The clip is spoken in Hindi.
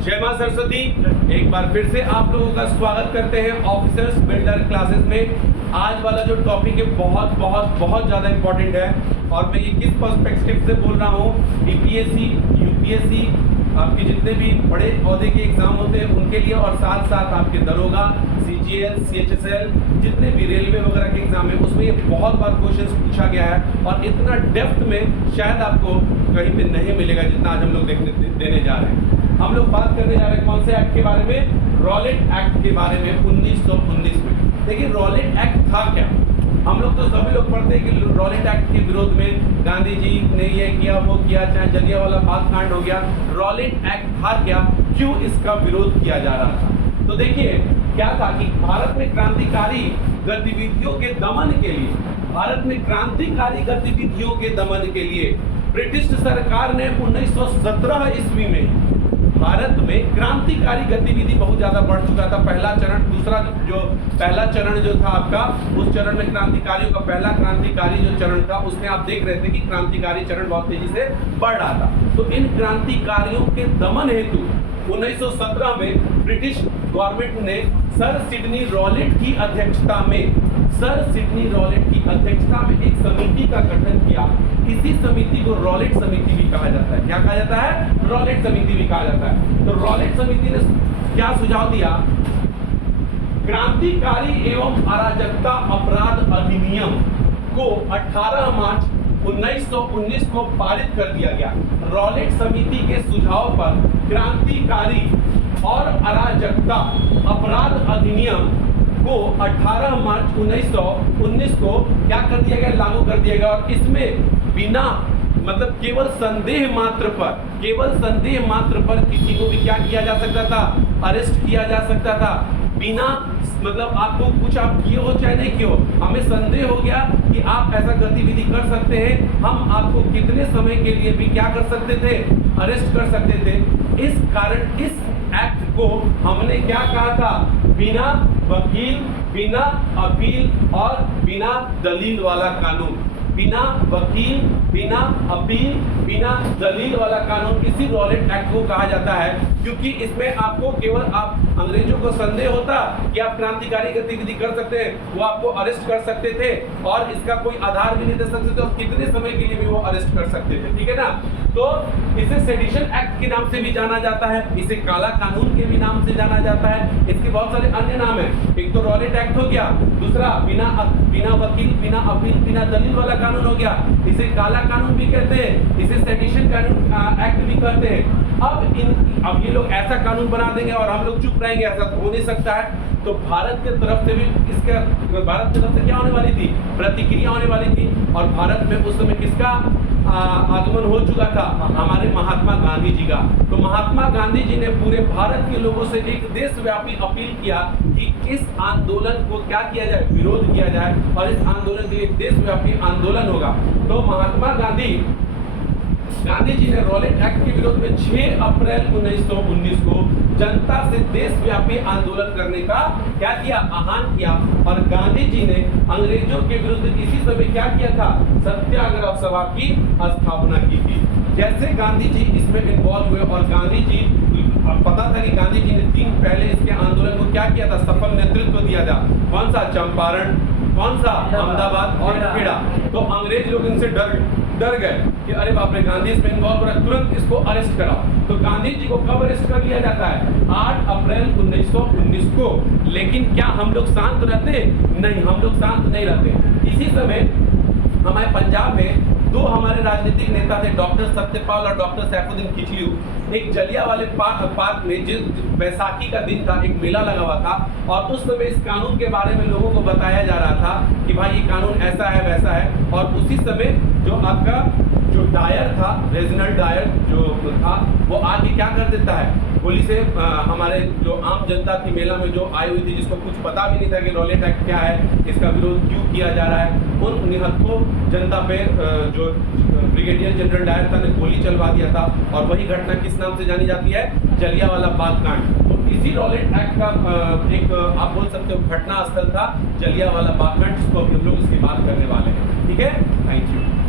जय मां सरस्वती। एक बार फिर से आप लोगों का स्वागत करते हैं ऑफिसर्स बिल्डर क्लासेस में। आज वाला जो टॉपिक है बहुत बहुत बहुत ज़्यादा इंपॉर्टेंट है और मैं ये किस पर्सपेक्टिव से बोल रहा हूँ, बीपीएससी, यूपीएससी, आपके जितने भी बड़े ओहदे के एग्जाम होते हैं उनके लिए और साथ साथ आपके दरोगा, सीजीएल, सीएचएसएल, जितने भी रेलवे वगैरह के एग्जाम है उसमें ये बहुत बार क्वेश्चंस पूछा गया है और इतना डेप्थ में शायद आपको कहीं पे नहीं मिलेगा जितना आज हम लोग देने जा रहे हैं। हम लोग बात करने जा रहे हैं कौन से एक्ट के बारे में? रॉलेट एक्ट के बारे में 1919 में। देखिए रॉलेट एक्ट था क्या? हम लोग तो सभी लोग पढ़ते हैं कि रॉलेट एक्ट के विरोध में गांधी जी ने ये किया वो किया, चाहे जलियांवाला बाग कांड हो गया। रॉलेट एक्ट था क्या? क्यों इसका विरोध किया जा रहा था? तो देखिए क्या था कि भारत में क्रांतिकारी गतिविधियों के दमन के लिए, भारत में क्रांतिकारी गतिविधियों के दमन के लिए ब्रिटिश सरकार ने 1917 ईस्वी में भारत में क्रांतिकारी गतिविधि बहुत ज्यादा बढ़ चुका था। पहला चरण, दूसरा जो पहला चरण जो था आपका, उस चरण में क्रांतिकारियों का पहला क्रांतिकारी जो चरण था उसमें आप देख रहे थे कि क्रांतिकारी चरण बहुत तेजी से बढ़ रहा था। तो इन क्रांतिकारियों के दमन हेतु 1917 में ब्रिटिश गवर्नमेंट ने सर सिडनी रॉलेट की अध्यक्षता में एक समिति का गठन किया। इसी समिति को रॉलेट समिति भी कहा जाता है। क्या कहा जाता है? रॉलेट समिति भी कहा जाता है। तो रॉलेट समिति ने क्या सुझाव दिया? क्रांतिकारी एवं अराजकता अपराध अधिनियम को 18 मार्च 1919 को पारित कर दिया गया। रॉलेट समिति के सुझाव पर क्रांतिकारी और अराजकता अपराध अधिनियम को 18 मार्च 1919 को क्या कर दिया गया? लागू कर दिया गया। और इसमें बिना मतलब केवल संदेह मात्र पर किसी को भी क्या किया जा सकता था? अरेस्ट किया जा सकता था। बिना मतलब आपको कुछ आप किए हो चाहे नहीं किए हो, हमें संदेह हो गया कि आप ऐसा गतिविधि कर सकते हैं, हम आपको कितने समय के लिए भी क्या कर सकते थे? अरेस्ट कर सकते थे। इस कारण इस एक्ट को हमने क्या कहा था? बिना वकील, बिना अपील और बिना दलील वाला कानून। बिना वकील, बिना अपील, बिना दलील वाला कानून, इसी रॉलेट एक्ट को कहा जाता है। क्योंकि इसमें आपको केवल आप अंग्रेजों को संदेह होता कि आप क्रांतिकारी गतिविधि कर सकते हैं, वो आपको अरेस्ट कर सकते थे और इसका कोई आधार भी नहीं दे सकते थे और कितने समय के लिए भी वो अरेस्ट कर सकते थे। ठीक है ना? तो इसे सेडिशन एक्ट के नाम से भी जाना जाता है, इसे काला कानून के भी नाम से जाना जाता है। इसके बहुत सारे अन्य नाम हैं। एक तो रॉलेट एक्ट हो गया, दूसरा बिना वकील, बिना अपील, बिना दलील वाला कानून हो गया, इसे काला कानून भी कहते हैं, इसे सेडिशन कानून एक्ट भी कहते हैं। अब ये लोग ऐसा कानून बना देंगे और हम लोग चुप रहेंगे, ऐसा हो नहीं सकता है। तो भारत की तरफ से क्या होने वाली थी? प्रतिक्रिया होने वाली थी। और भारत में उस समय किसका आगमन हो चुका था? हमारे महात्मा गांधी जी का। तो महात्मा गांधी जी ने पूरे भारत के लोगों से एक देशव्यापी अपील किया कि इस आंदोलन को क्या किया जाए? विरोध किया जाए और इस आंदोलन के लिए देशव्यापी आंदोलन होगा। तो महात्मा गांधी जी ने रॉलेट एक्ट के विरोध में 6 अप्रैल 1919 को जनता से देशव्यापी आंदोलन करने का क्या किया? आह्वान किया। और गांधी जी ने अंग्रेजों के विरुद्ध इसी समय क्या किया था? सत्याग्रह सभा की स्थापना की थी। जैसे गांधी जी इसमें इन्वॉल्व हुए और गांधी जी पता था कि गांधी जी ने 3 पहले इसके आंदोलन को क्या किया था? सफल नेतृत्व दिया था। कौन सा? चंपारण, कौन सा? अहमदाबाद और खेड़ा। तो अंग्रेज लोग इनसे डर गए कि अरे बाप रे, गांधी इसमें इन्वॉल्व हो रहा है, तुरंत इसको अरेस्ट कराओ। तो गांधी जी को कब अरेस्ट कर लिया जाता है? 8 अप्रैल 1919 को। लेकिन क्या हम लोग शांत रहते? नहीं, हम लोग शांत नहीं रहते। इसी समय हमारे पंजाब में 2 हमारे राजनीतिक नेता थे, डॉक्टर सत्यपाल और डॉक्टर सैफुद्दीन किचलू। एक जलियांवाले पार्क में जिस बैसाखी का दिन था, एक मेला लगा हुआ था और उस समय इस कानून के बारे में लोगों को बताया जा रहा था कि भाई ये कानून ऐसा है वैसा है। और उसी समय जो आपका जो डायर था, रेजिनाल्ड डायर जो था, वो आके क्या कर देता है? गोली से हमारे जो आम जनता थी मेला में जो आई हुई थी, जिसको कुछ पता भी नहीं था कि रॉलेट एक्ट क्या है, इसका विरोध क्यों किया जा रहा है, उन निहत्थों जनता पे जो ब्रिगेडियर जनरल डायर था ने गोली चलवा दिया था। और वही घटना किस नाम से जानी जाती है? जलियांवाला बाग कांड। तो इसी रॉलेट एक्ट का एक आप बोल सकते हो घटना स्थल था जलियांवाला बाग कांड, जिसको हम लोग इसकी बात करने वाले हैं। ठीक है, थैंक यू।